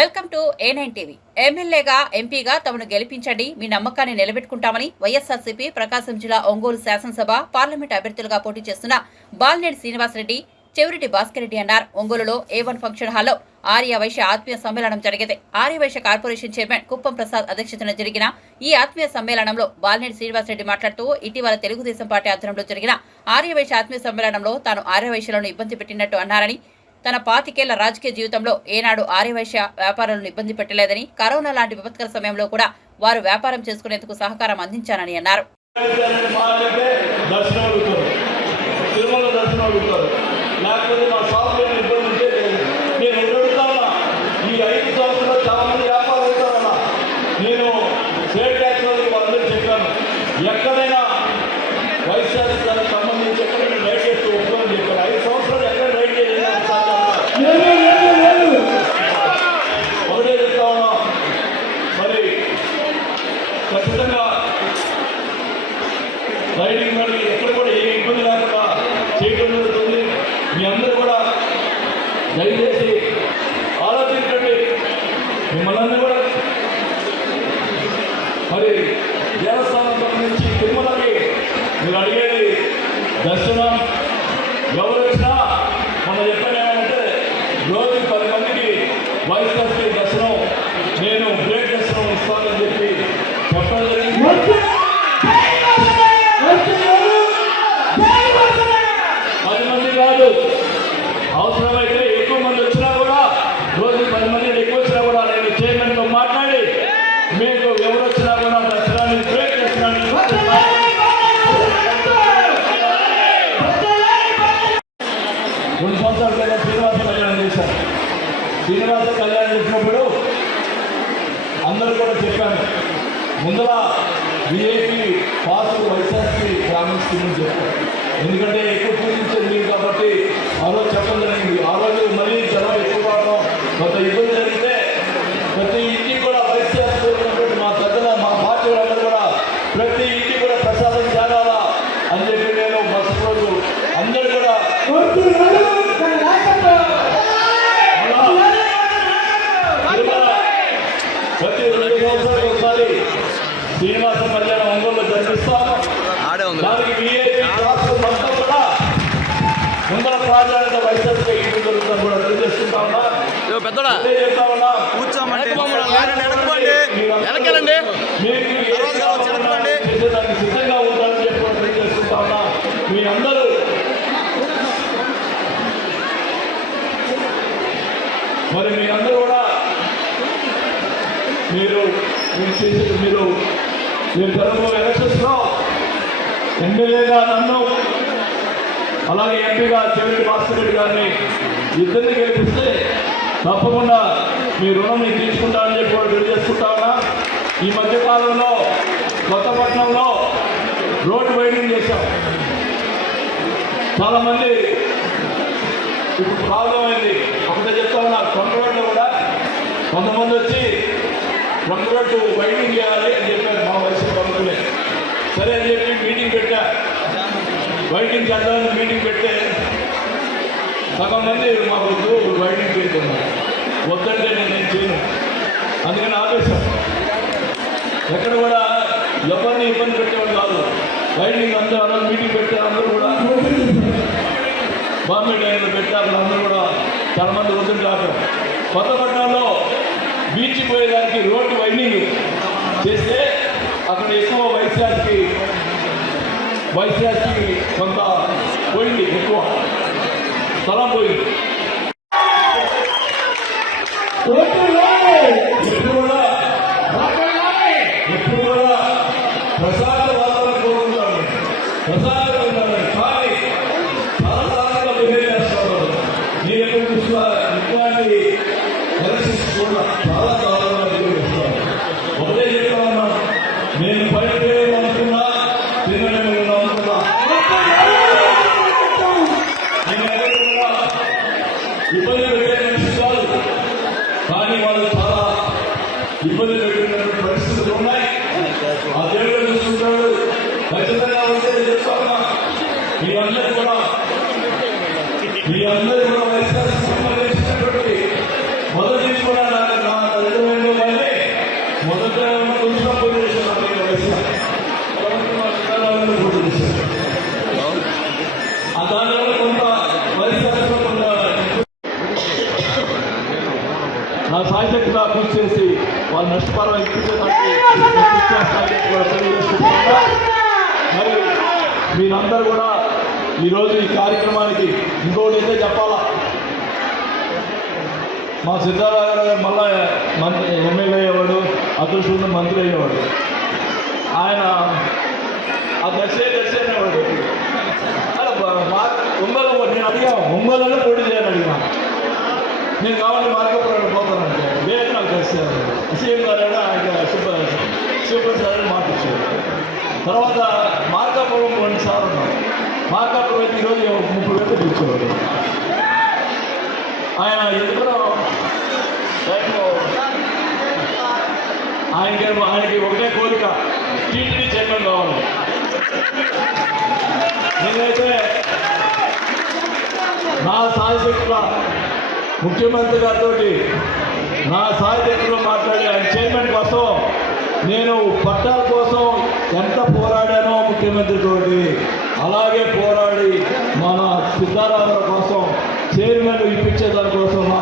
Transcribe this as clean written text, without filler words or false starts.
Welcome to A9 TV. ఎమ్మెల్యేగా ఎంపీగా తమను గెలిపించండి, మీ నమ్మకాన్ని నిలబెట్టుకుంటామని వైఎస్ఆర్సీపీ ప్రకాశం జిల్లా ఒంగోలు శాసనసభ పార్లమెంట్ అభ్యర్థులుగా పోటీ చేస్తున్న బాలినేని శ్రీనివాసరెడ్డి, చెవిరెడ్డి భాస్కర్ రెడ్డి అన్నారు. ఒంగోలులో A1 ఫంక్షన్ హాల్లో ఆర్య వైశ్య ఆత్మీయ సమ్మేళనం జరిగింది. ఆర్య వైశ్య కార్పొరేషన్ చైర్మన్ కుప్పం ప్రసాద్ అధ్యక్షతన జరిగిన ఈ ఆత్మీయ సమ్మేళనంలో బాలినేని శ్రీనివాసరెడ్డి మాట్లాడుతూ, ఇటీవల తెలుగుదేశం పార్టీ ఆధ్వర్యంలో జరిగిన ఆర్య వైశ్య ఆత్మీయ సమ్మేళనంలో తాను ఆర్య వైశ్యులను ఇబ్బంది పెట్టినట్టు అన్నారని, తన 25 ఏళ్ల రాజకీయ జీవితంలో ఏనాడు ఆర్యవైశ్య వ్యాపారులను ఇబ్బంది పెట్టలేదని, కరోనా లాంటి విపత్కర సమయంలో కూడా వారు వ్యాపారం చేసుకునేందుకు సహకారం అందించానని అన్నారు. ఎక్కడైనా వైశాఖకు సంబంధించి ఎక్కడైనా రైట్ చేస్తూ ఒప్పుకొని చెప్పారు. 5 సంవత్సరాలు ఎక్కడ రైట్ చేయలేదు. ఒకటే చెప్తా ఉన్నాం, మరి ఖచ్చితంగా రైడింగ్ మరి ఎక్కడ కూడా ఏ ఇబ్బంది లేకుండా చేయడం జరుగుతుంది. మీ అందరూ కూడా దయచేసి ఆలోచించండి. మిమ్మల్ని కూడా మరి దేవస్థానం సంబంధించి తిరుమలకి మీరు అడిగేది దర్శనం ఎవరు వచ్చినా మనం చెప్పాను ఏమంటే, రోజు 10 మందికి వైఎస్ఆర్సీ దర్శనం, నేను బ్రేక్ దర్శనం ఇస్తానని చెప్పి చెప్పడం జరిగింది. 10 మంది కాదు, అవసరమైతే ఎక్కువ మంది వచ్చినా కూడా, రోజు 10 మంది ఎక్కువ వచ్చినా కూడా నేను చైర్మన్తో మాట్లాడి మీకు ఎవరు వచ్చినా కూడా దర్శనాన్ని బ్రేక్ దర్శనాన్ని 2 సంవత్సరాల క్రితం శ్రీనివాస కళ్యాణం చేశారు. శ్రీనివాస కళ్యాణం చేసినప్పుడు అందరూ కూడా చెప్పాను, ముందర విఐపి పాస్ వైఎస్ఆర్సీ గ్రామీణ స్కీమ్ చెప్పారు. ఎందుకంటే ఎక్కువ పూజించేది మీరు కాబట్టి ఆ రోజు చెప్పడం జరిగింది. ఆ రోజు మరీ జనం ఎక్కువ కావడం, కొంత ఇబ్బంది జరిగితే ప్రతి ఇంటికి కూడా వైఎస్ఆర్సీ ఉన్నటువంటి మా పెద్దల మా పార్టీ వాళ్ళందరూ కూడా ప్రతి ఇంటికి కూడా ప్రసాదం చేరాలా అని చెప్పి నేను మరుసటి రోజు అందరూ కూడా ప్రతి 2 సంవత్సరాలకు ఒకసారి శ్రీనివాస కళ్యాణం ఒంగోలులో జరిపిస్తాను. దానికి విఐపి రాష్ట్రం మొత్తం కూడా ముందర ప్రాధాన్యత వైఎస్ఆర్సీ ఇవ్వడం జరుగుతుంది కూడా తెలియజేసుకుంటా ఉన్నా. చెప్తా ఉన్నా, చేసేదానికి సిద్ధంగా ఉంటారని చెప్పి తెలియజేసుకుంటా ఉన్నా. మీ అందరూ మరి మీ అందరూ కూడా మీరు జరగబోయే ఎలక్షన్స్లో ఎమ్మెల్యేగా నన్ను, అలాగే ఎంపీగా చెవిరెడ్డి భాస్కర్ రెడ్డి గారిని ఇద్దరిని గెలిపిస్తే తప్పకుండా మీ రుణం నేను తీసుకుంటానని చెప్పి కూడా తెలియజేసుకుంటా ఉన్నా. ఈ మధ్యకాలంలో కొత్తపట్నంలో రోడ్డు వైడింగ్ చేశాం. చాలామంది ఇప్పుడు ప్రాబ్లం అయింది. ఒకటే చెప్తా ఉన్నా, కొండ రోడ్లో కూడా కొంతమంది వచ్చి కొండ రోడ్డు వైడింగ్ చేయాలి అని చెప్పారు మా వయసు ప్రభుత్వమే. సరే అని చెప్పి మీటింగ్ పెట్టా, వైడింగ్ చేద్దామని మీటింగ్ పెడితే సగం మంది మా వద్దు వైడింగ్ చేస్తున్నారు, వద్దంటే నేను చేయను, అందుకని ఆపేశాను. ఎక్కడ కూడా ఎవరిని ఇబ్బంది పెట్టేవాడు కాదు. వైడింగ్ అందరూ అలా మీటింగ్ పెట్టే అందరూ కూడా బాంబే డైన్లో పెట్టి అక్కడ అందరూ కూడా చాలామంది వద్దంటే ఆపారు. కొత్తపట్నంలో బీచ్ పోయేదానికి రోడ్డు వైడింగ్ చేస్తే అక్కడ ఎక్కువ వైఎస్ఆర్సీ కొంత పోయింది, ఎక్కువ స్థలం పోయింది. ఎప్పుడు కూడా ప్రసాద వాతావరణం కోరుకుంటాను, ప్రసాదంగా ఉండాలని. కానీ చాలా బిహేవ్ చేస్తాను. నేను ఎప్పుడు చూసినా ఇట్లాంటి పరిస్థితి కూడా చాలా దారుణంగా బిహేవ్ చేస్తాను. ఒకటే చెప్తా ఉన్నా, నేను బయట అనుకున్నా, తినడం అనుకున్నా, నేను ఎవరు కూడా ఇబ్బంది పెట్టే మనిషి కాదు. కానీ వాళ్ళు చాలా ఇబ్బంది పెట్టినటువంటి పరిస్థితులు ఉన్నాయి. ఆ దేవుడు చూసుకుంటాడు. ఖచ్చితంగా ఉంటే చెప్తా ఉన్నా, మీ అందరూ కూడా వైఎస్ఆర్ సంబంధించినటువంటి మొదటి కూడా సాయశక్తిగా కృషి చేసి వాళ్ళు నష్టపరం ఇప్పించడానికి కృషి చేస్తారని కూడా తెలియజేస్తున్నాను. మరి మీరందరూ కూడా ఈరోజు ఈ కార్యక్రమానికి ఇంకోటి అయితే చెప్పాలా, మా సిద్ధారావు గారు మళ్ళా మంత్రి ఎమ్మెల్యే అయ్యేవాడు, అదృష్టంగా మంత్రి అయ్యేవాడు. ఆయన ఆ దర్శే అనేవాడు. ఒంగోలు నేను అడిగాను, ఒంగోలులో పోటీ చేయాలని అడిగా. నేను కావాలంటే మార్గపురం పోతానంటే వేరే నాకు తెలిసాను. సీఎం గారు ఆయన సూపర్ సార్ మార్పించారు. తర్వాత మార్కాపురం 2 సార్లు ఉన్నాం. మార్కాపురం అయితే ఈరోజు 30 వేలు ఇచ్చేవాడు. ఆయన ఎందుకునో ఆయనకి ఒకటే కోరిక, టీటీడీ చైర్మన్ కావాలి. నేనైతే నా సాయశక్తుల ముఖ్యమంత్రి గారితో నా సాయశక్తిలో మాట్లాడి ఆయన చైర్మన్ కోసం నేను పట్టాల కోసం ఎంత పోరాడానో ముఖ్యమంత్రితో, అలాగే పోరాడి మన సిద్ధారామరావు కోసం చైర్మన్ ఇప్పించే దానికోసం నా